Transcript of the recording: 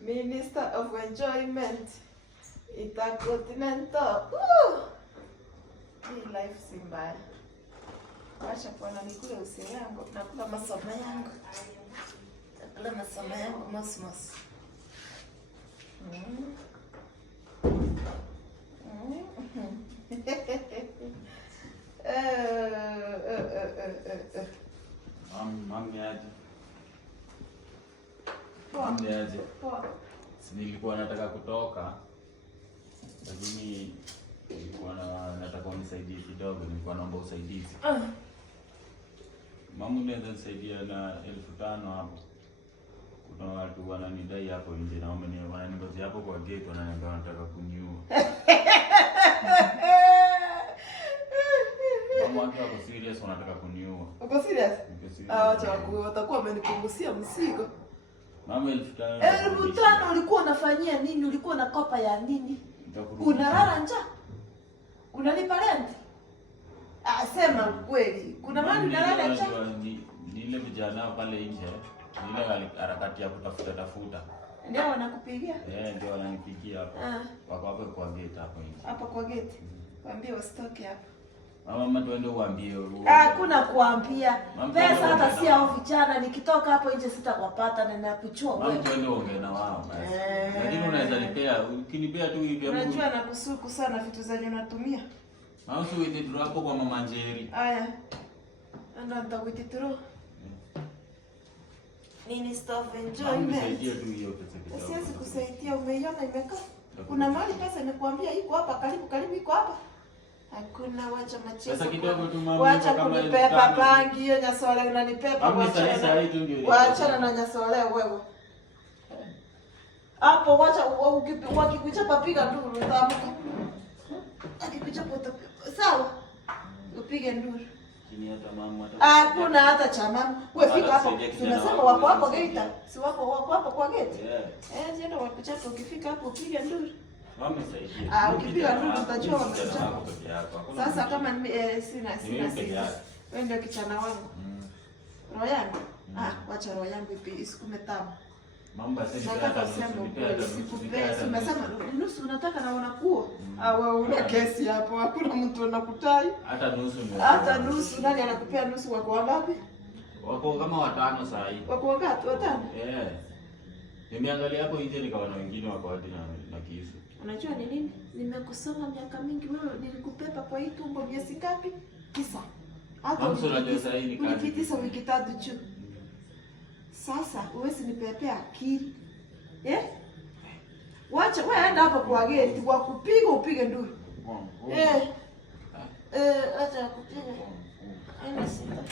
Minister of Enjoyment. Intercontinental. Hii life si mbaya. Wacha kuona nikule usia yangu. Nakula masomo yangu. Nakula masomo yangu mosmos. Mami aje. Mami aje. Nilikuwa nataka kutoka. Lakini nilikuwa nataka unisaidie kidogo, nilikuwa naomba usaidizi. Mama unaweza nisaidia na 1500 hapo. Kuna watu wananidai hapo nje na wananingojea hapo kwa gate wananiambia wanataka kuniua. Mama wako serious wanataka kuniua. Uko serious? Acha watakuwa wamenipungusia mzigo. Mama 1500. 1500 ulikuwa unafanyia nini? Ulikuwa na kopa ya nini? Unalala njaa? Unalipa rent? Sema kweli. Kuna mali unalala njaa? Ni ile vijana pale nje. Ni ile harakati ya kutafuta. Ndio wanakupigia? Ndio wananipigia hapo. Wako hapo kwa gate hapo nje. Hapo kwa gate. Waambie wasitoke hapo. Mama tuende uambie. Kuna kuambia. Pesa hata si hao vijana nikitoka hapo nje sitakwapata na nakuchua wewe. Mama tuende ongea na wao basi. Lakini unaweza nipea, ukinipea tu hivi hapo. Unajua nakusuku sana vitu zenye unatumia. Mama usiweke tu hapo kwa mama Njeri. Aya. Anda nitakuititiro. Minister of Enjoyment. Nisaidie tu hiyo pesa kidogo. Siwezi kusaidia, umeiona imekaa. Kuna mahali pesa nimekuambia iko hapa karibu iko hapa. Hakuna, wacha machezo. Pesa kidogo tu mama. Wacha kunipepa bangi hiyo Nyasole unanipepa wacha na Nyasole wewe. Hapo wacha wakikuchapa piga nduru utaamka. Akikuchapa sawa. Upige nduru. Kini hata mama Hakuna hata cha mama. Wewe fika hapo. Tunasema wako hapo gate. Si wako hapo kwa gate. Ndio wakuchapa ukifika hapo piga nduru. Mama saidia. Ukipiga nduru utajua wamechapa. Sasa kama sina. Wewe ndio kichana wangu. Roho yangu. Wacha roho yangu isikume tamu. Mambo sasa umesema nusu unataka na unakuwa. Wewe una kesi hapo. Hakuna mtu anakutai. Hata nusu nani anakupea nusu wako wangapi? Wako kama watano saa hii. Wako wangapi? Watano? Nimeangalia hapo nje nikaona wengine wako hadi na kisu. Unajua ni nini? Nimekusoma miaka mingi wewe nilikupepa kwa hii tumbo miezi ngapi? 9. Hata unajua saa hii ni kazi. Ulikitisa wiki 3 tu. Sasa uwezi nipepea akili. Wacha wewe enda hapo kwa gate kwa kupiga upige nduru. Acha kupiga. Haina shida.